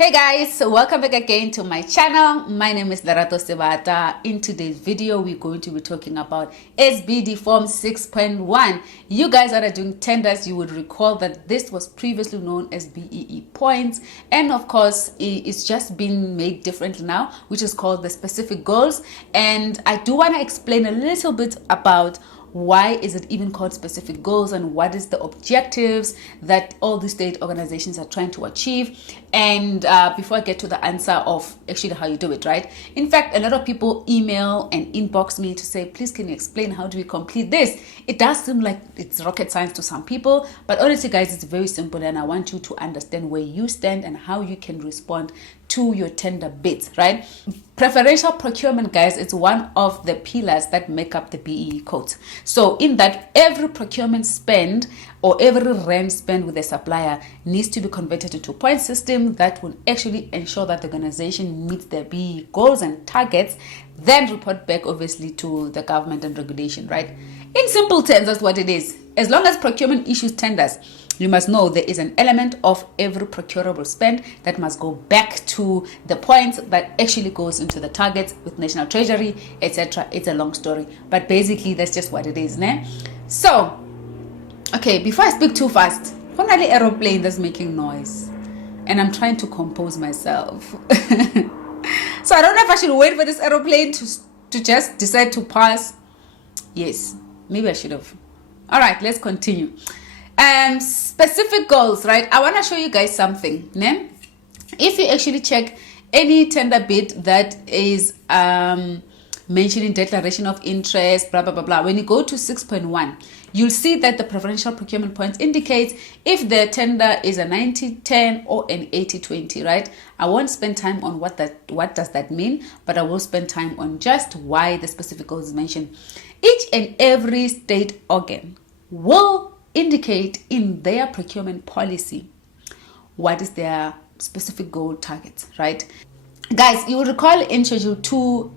Hey guys, so welcome back again to my channel. My name is Lerato Sebata. In today's video, we're going to be talking about SBD Form 6.1. You guys that are doing tenders, you would recall that this was previously known as BEE points. And of course, it's just been made differently now, which is called the specific goals. And I do want to explain a little bit about why is it even called specific goals and what is the objectives that all the state organizations are trying to achieve. And before I get to the answer of actually how you do it, right? In fact, a lot of people email and inbox me to say, please, can you explain how do we complete this? It does seem like it's rocket science to some people, but honestly, guys, it's very simple. And I want you to understand where you stand and how you can respond to your tender bids, right? Preferential procurement, guys, it's one of the pillars that make up the BEE codes. So in that, every procurement spend or every rand spent with a supplier needs to be converted into a point system that will actually ensure that the organization meets their BEE goals and targets, then report back obviously to the government and regulation, right? In simple terms, that's what it is. As long as procurement issues tenders, you must know there is an element of every procurable spend that must go back to the points that actually goes into the targets with National Treasury, etc. It's a long story, but basically that's just what it is, né? So, okay, before I speak too fast, finally aeroplane that's making noise, and I'm trying to compose myself. So I don't know if I should wait for this aeroplane to just decide to pass. Yes, maybe I should have. All right, let's continue. Specific goals, right? I want to show you guys something. Ne? If you actually check any tender bid that is mentioning declaration of interest, blah, blah, blah, blah. When you go to 6.1, you'll see that the preferential procurement points indicates if the tender is a 90-10 or an 80-20, right? I won't spend time on what does that mean, but I will spend time on just why the specific goals is mentioned. Each and every state organ will indicate in their procurement policy what is their specific goal targets, right? Guys, you will recall in Schedule 2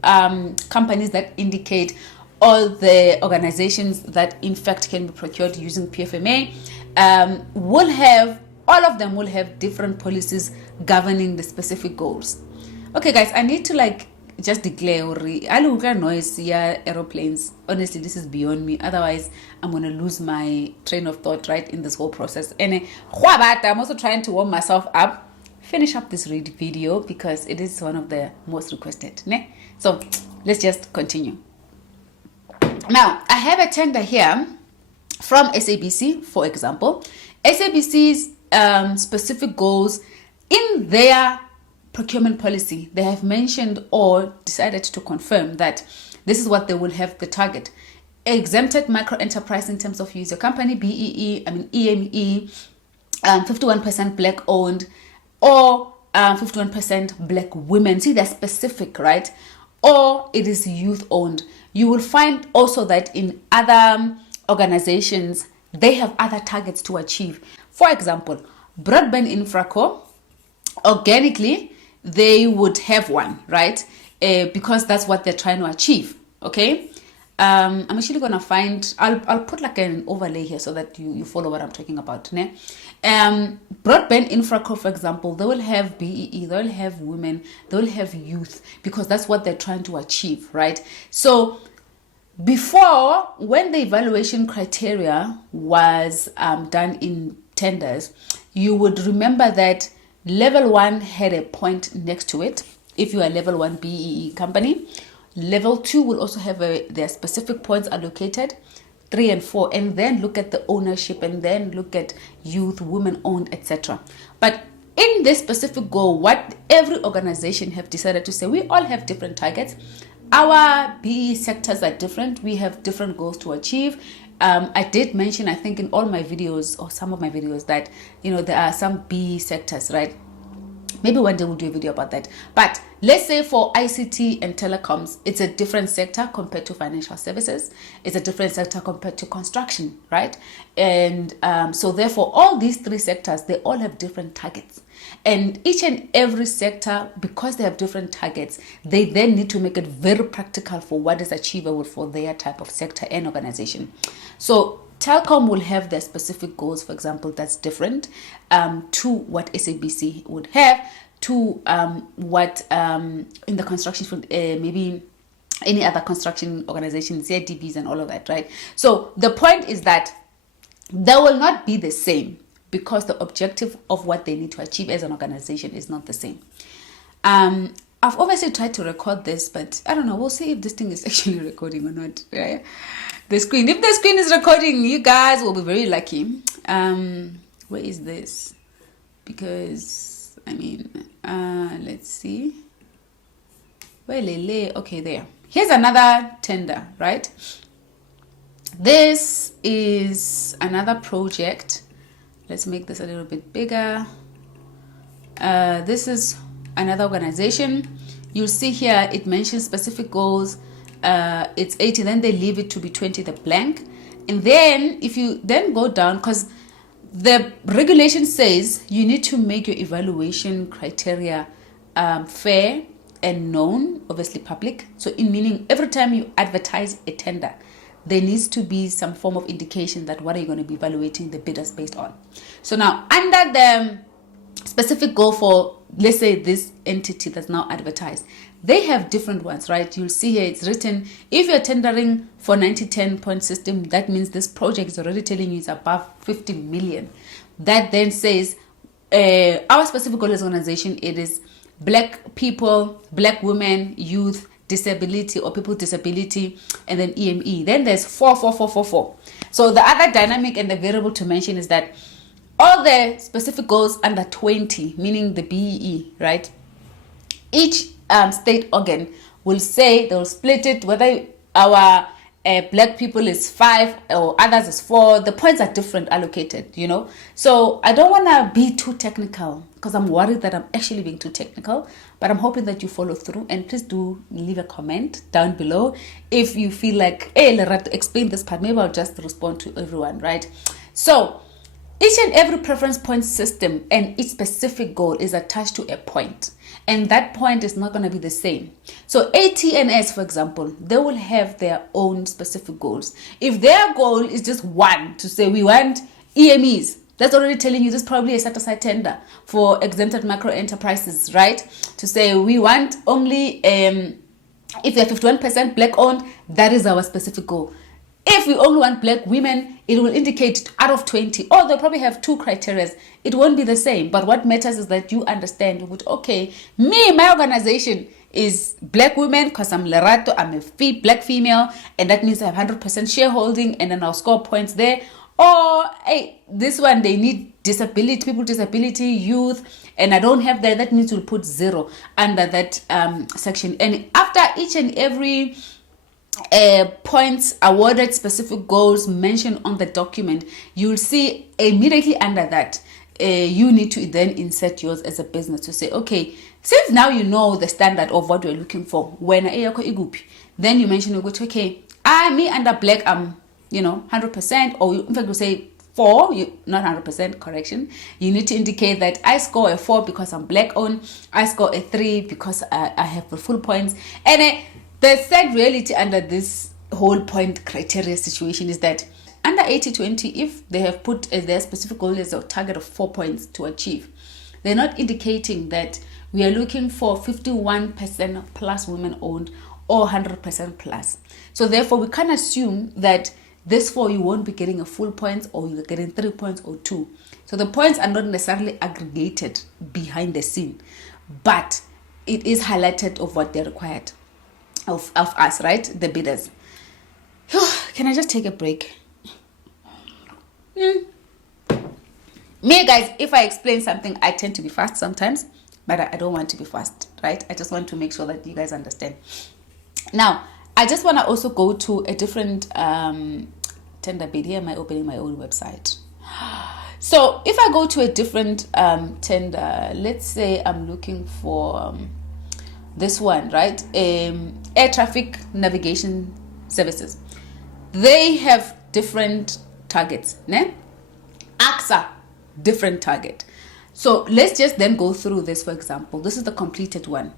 companies that indicate all the organizations that in fact can be procured using PFMA all of them will have different policies governing the specific goals. Okay guys, I need to just declare noise aeroplanes. Honestly, this is beyond me. Otherwise, I'm going to lose my train of thought right in this whole process. And I'm also trying to warm myself up, finish up this video because it is one of the most requested. Ne? So let's just continue. Now, I have a tender here from SABC, for example. SABC's specific goals in their procurement policy, they have mentioned or decided to confirm that this is what they will have the target. Exempted micro enterprise in terms of user company, EME, 51% black owned or 51% black women. See, they're specific, right? Or it is youth owned. You will find also that in other organizations, they have other targets to achieve. For example, broadband infraco, organically, they would have one, right? Because that's what they're trying to achieve, okay? I'm actually going to find, I'll put like an overlay here so that you follow what I'm talking about. Ne? Broadband infraco, for example, they will have BEE, they will have women, they will have youth, because that's what they're trying to achieve, right? So before, when the evaluation criteria was done in tenders, you would remember that Level 1 had a point next to it if you are level 1 BEE company. Level 2 will also have their specific points allocated, 3 and 4, and then look at the ownership and then look at youth, women owned, etc. But in this specific goal, what every organization have decided to say, we all have different targets. Our BEE sectors are different. We have different goals to achieve. I did mention, I think in all my videos or some of my videos that, there are some BEE sectors, right? Maybe one day we'll do a video about that. But let's say for ICT and telecoms, it's a different sector compared to financial services. It's a different sector compared to construction, right? And so therefore, all these three sectors, they all have different targets. And each and every sector, because they have different targets, they then need to make it very practical for what is achievable for their type of sector and organization. So Telkom will have their specific goals, for example, that's different to what SABC would have. to what in the construction field, maybe any other construction organizations, CIDBs and all of that, right? So the point is that they will not be the same because the objective of what they need to achieve as an organization is not the same. I've obviously tried to record this, but I don't know. We'll see if this thing is actually recording or not. Right? The screen. If the screen is recording, you guys will be very lucky. Where is this? Because, I mean, let's see. Okay, there. Here's another tender, right? This is another project. Let's make this a little bit bigger. This is another organization. You'll see here it mentions specific goals. It's 80, then they leave it to be 20, the blank. And then if you then go down, because the regulation says you need to make your evaluation criteria fair and known, obviously public. So in meaning every time you advertise a tender, there needs to be some form of indication that what are you going to be evaluating the bidders based on. So now under the specific goal for, let's say, this entity that's now advertised, they have different ones, right? You'll see here it's written, if you're tendering for 90-10 point system, that means this project is already telling you it's above 50 million. That then says our specific goal as an organization, it is black people, black women, youth, disability or people with disability, and then EME. Then there's 4, 4, 4, 4, 4. So the other dynamic and the variable to mention is that all the specific goals under 20, meaning the BEE, right? Each state organ will say, they'll split it, whether our black people is 5 or others is 4. The points are different allocated, you know. So I don't want to be too technical because I'm worried that I'm actually being too technical, but I'm hoping that you follow through. And please do leave a comment down below if you feel like, hey, Lerato, explain this part. Maybe I'll just respond to everyone, right? So each and every preference point system and each specific goal is attached to a point. And that point is not going to be the same. So ATNS, for example, they will have their own specific goals. If their goal is just one, to say we want EMEs, that's already telling you this is probably a set-aside tender for exempted macro enterprises, right? To say we want only, if they're 51% black-owned, that is our specific goal. If we only want black women, it will indicate out of 20, or they'll probably have 2 criteria. It won't be the same. But what matters is that you understand, okay, my organization is black women because I'm Lerato, I'm a black female, and that means I have 100% shareholding, and then I'll score points there. Or, hey, this one, they need disability, people with disability, youth, and I don't have that. That means we'll put 0 under that section. And after each and every points awarded, specific goals mentioned on the document, you'll see immediately under that you need to then insert yours as a business to say, okay, since now you know the standard of what you're looking for, when then you mention, okay, me under black, I'm 100%, or in fact you say 4, not 100%, correction. You need to indicate that I score a 4 because I'm black owned, I score a 3 because I have the full points. And the sad reality under this whole point criteria situation is that under 80-20, if they have put as their specific goal as a target of 4 points to achieve, they're not indicating that we are looking for 51% plus women owned or 100% plus. So therefore, we can't assume that this 4 you won't be getting a full points, or you're getting 3 points or 2. So the points are not necessarily aggregated behind the scene, but it is highlighted of what they're required of us, right? The bidders. Can I just take a break? Me, guys, if I explain something, I tend to be fast sometimes, but I don't want to be fast, right? I just want to make sure that you guys understand. Now, I just want to also go to a different tender bid. Here am I opening my own website. So if I go to a different tender, let's say I'm looking for this one, right? Air traffic navigation services. They have different targets, ne? AXA, different target. So let's just then go through this. For example, this is the completed one.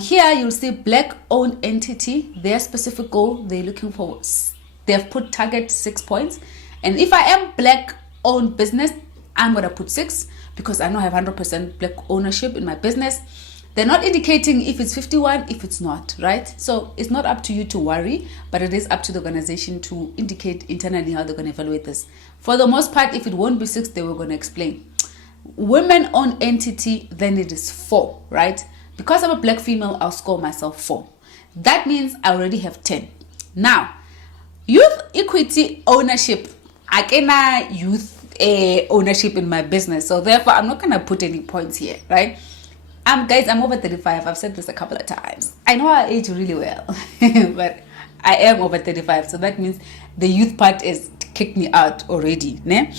Here you'll see black owned entity, their specific goal, they're looking for, they've put target 6 points. And if I am black owned business, I'm going to put 6 because I know I have 100% black ownership in my business. They're not indicating if it's 51, if it's not, right? So it's not up to you to worry, but it is up to the organization to indicate internally how they're going to evaluate this. For the most part, if it won't be 6, they were going to explain. Women-owned entity, then it is 4, right? Because I'm a black female, I'll score myself 4. That means I already have 10. Now, youth equity ownership. I cannot youth ownership in my business, so therefore I'm not going to put any points here, right? Guys, I'm over 35. I've said this a couple of times. I know I age really well, but I am over 35, so that means the youth part is kicked me out already, ne?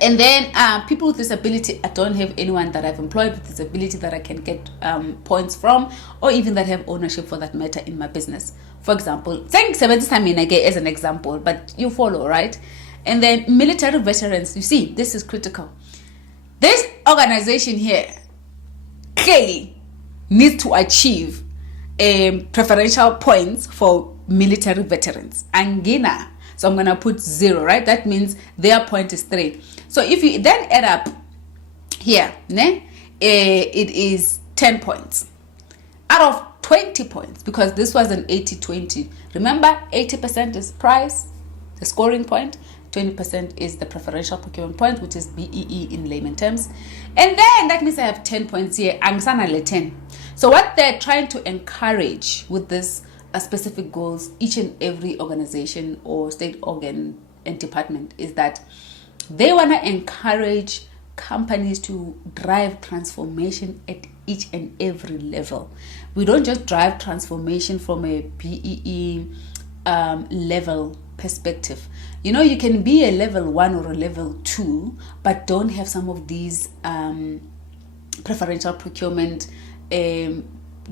And then people with disability, I don't have anyone that I've employed with disability that I can get points from, or even that have ownership for that matter in my business. For example, saying Sebata as an example, but you follow, right? And then military veterans, you see, this is critical. This organization here clearly needs to achieve preferential points for military veterans. Angina. So I'm going to put 0, right? That means their point is 3. So if you then add up here, it is 10 points out of 20 points, because this was an 80-20. Remember, 80% is price, the scoring point. 20% is the preferential procurement point, which is BEE in layman terms. And then that means I have 10 points here. I'm 10. So what they're trying to encourage with this specific goals, each and every organization or state organ and department, is that they want to encourage companies to drive transformation at each and every level. We don't just drive transformation from a BEE level perspective. You know, you can be a level 1 or a level 2, but don't have some of these preferential procurement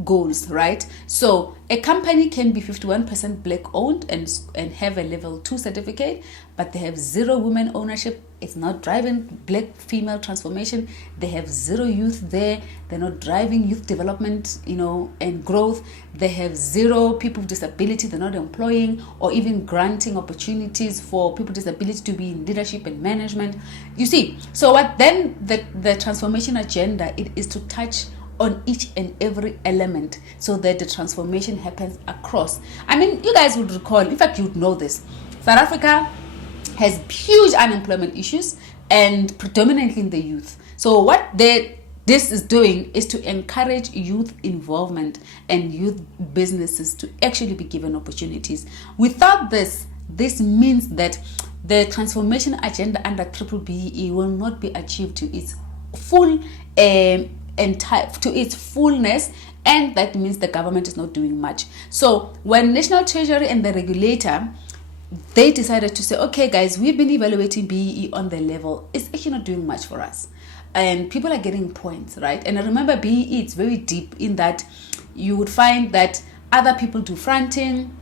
goals, right? So a company can be 51% black owned and have a level 2 certificate, but they have 0 women ownership. It's not driving black female transformation. They have 0 youth there. They're not driving youth development, and growth. They have 0 people with disability. They're not employing or even granting opportunities for people with disability to be in leadership and management. You see, so what then the transformation agenda, it is to touch on each and every element so that the transformation happens across. I mean, you guys would recall, in fact, you'd know this. South Africa has huge unemployment issues, and predominantly in the youth. So what this is doing is to encourage youth involvement and youth businesses to actually be given opportunities. Without this means that the transformation agenda under BBBE will not be achieved to its full to its fullness, and that means the government is not doing much. So when National Treasury and the regulator, they decided to say, okay guys, we've been evaluating BEE on the level, it's actually not doing much for us, and people are getting points, right? And I remember BEE, it's very deep in that you would find that other people do fronting,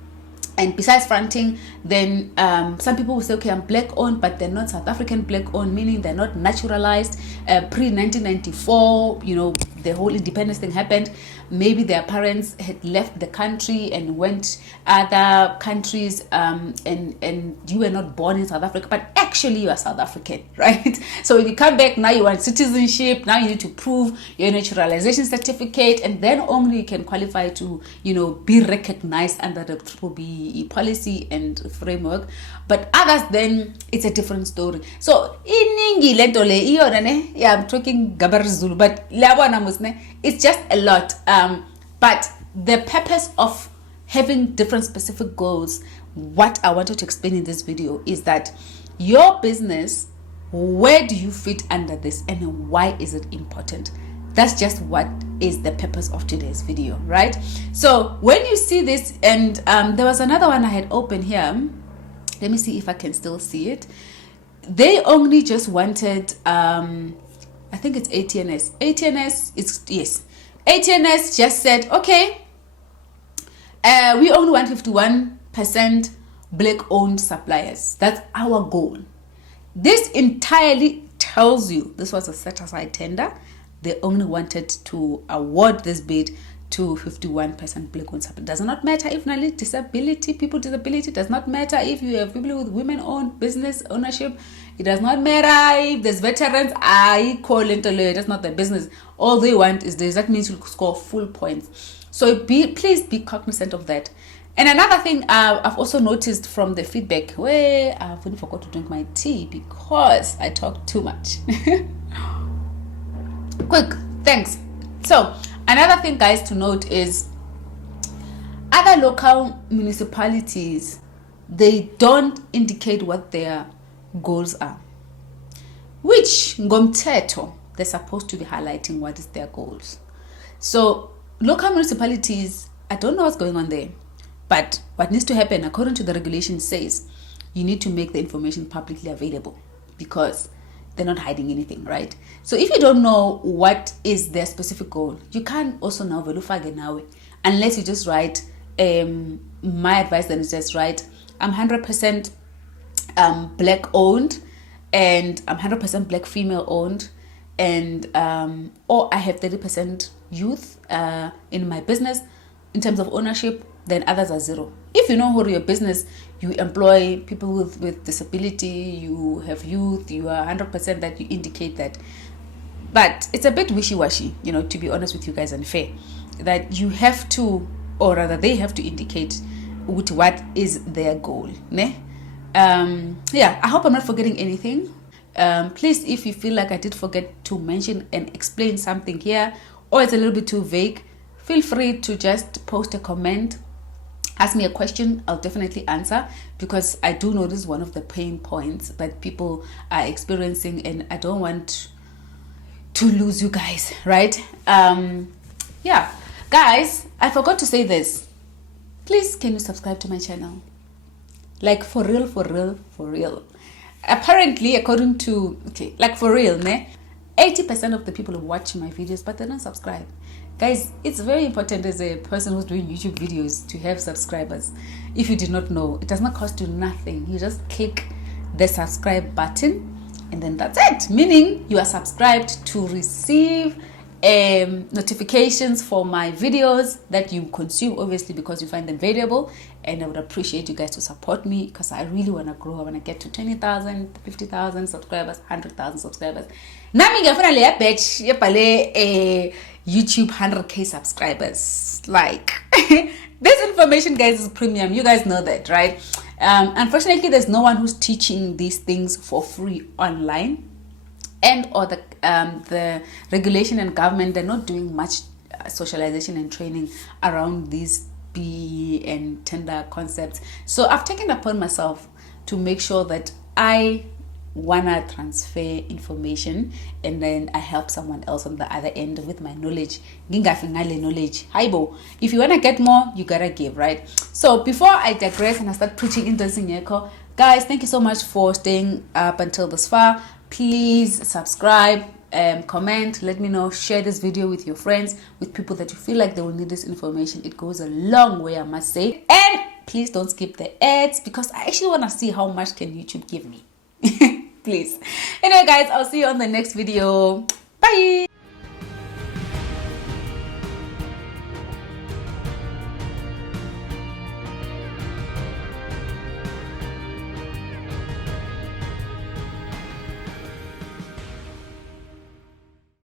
and besides fronting, then some people will say, okay, I'm black owned, but they're not South African black owned, meaning they're not naturalized. Pre-1994, the whole independence thing happened. Maybe their parents had left the country and went other countries, and you were not born in South Africa, but actually you are South African, right? So when you come back, now you want citizenship, now you need to prove your naturalization certificate, and then only you can qualify to, be recognized under the BBBE policy and framework. But others, then it's a different story. So iningi lentole I'm talking Gabar Zulu, but it's just a lot. But the purpose of having different specific goals, what I wanted to explain in this video is that your business, where do you fit under this, and why is it important? That's just what is the purpose of today's video, right? So when you see this, and there was another one I had open here. Let me see if I can still see it. They only just wanted, I think it's ATNS. ATNS just said, okay, we only want 51% black-owned suppliers. That's our goal. This entirely tells you this was a set-aside tender. They only wanted to award this bid to 51% black-owned suppliers. Does not matter if people with disability. Does not matter if you have people with women-owned business ownership. It does not matter if there's veterans, I call into lawyer. That's not their business. All they want is this. That means you score full points. So please be cognizant of that. And another thing I've also noticed from the feedback, where I've really forgot to drink my tea because I talk too much. Quick, thanks. So another thing, guys, to note is other local municipalities, they don't indicate what their goals are, which ngomthetho they're supposed to be highlighting what is their goals. So local municipalities, I don't know what's going on there, but what needs to happen according to the regulation says you need to make the information publicly available because they're not hiding anything, right? So if you don't know what is their specific goal, you can't also now verify now unless you just write. My advice then is just write, I'm 100% black owned, and I'm 100% black female owned, and or I have 30% youth in my business in terms of ownership, then others are zero. If you know who your business, you employ people with disability, you have youth, you are 100% that you indicate that. But it's a bit wishy-washy, to be honest with you guys, and fair, that you have to, or rather they have to indicate what is their goal. Ne? I hope I'm not forgetting anything. Please, if you feel like I did forget to mention and explain something here, or it's a little bit too vague, feel free to just post a comment, ask me a question. I'll definitely answer, because I do know this is one of the pain points that people are experiencing, and I don't want to lose you guys, right? Guys, I forgot to say this. Please, can you subscribe to my channel? Like, for real, for real, for real. Apparently, according to, for real, 80% of the people who watch my videos, but they don't subscribe. Guys, it's very important as a person who's doing YouTube videos to have subscribers. If you did not know, it does not cost you nothing. You just click the subscribe button, and then that's it. Meaning, you are subscribed to receive notifications for my videos that you consume, obviously, because you find them valuable. And I would appreciate you guys to support me, because I really want to grow. I want to get to 20,000, 50,000 subscribers, 100,000 subscribers. Nami ngiyafuna le batch yebhale YouTube 100k subscribers. Like, this information, guys, is premium. You guys know that, right? Unfortunately, there's no one who's teaching these things for free online. And or the regulation and government, they're not doing much socialization and training around these BE and tender concepts. So I've taken upon myself to make sure that I wanna transfer information, and then I help someone else on the other end with my knowledge. Knowledge. Haibo. If you wanna get more, you gotta give, right? So before I digress and I start preaching into Sinyeko, guys, thank you so much for staying up until this far. Please subscribe, comment, let me know, share this video with your friends, with people that you feel like they will need this information. It goes a long way, I must say. And please don't skip the ads, because I actually want to see how much can YouTube give me. Please. Anyway, guys, I'll see you on the next video. Bye.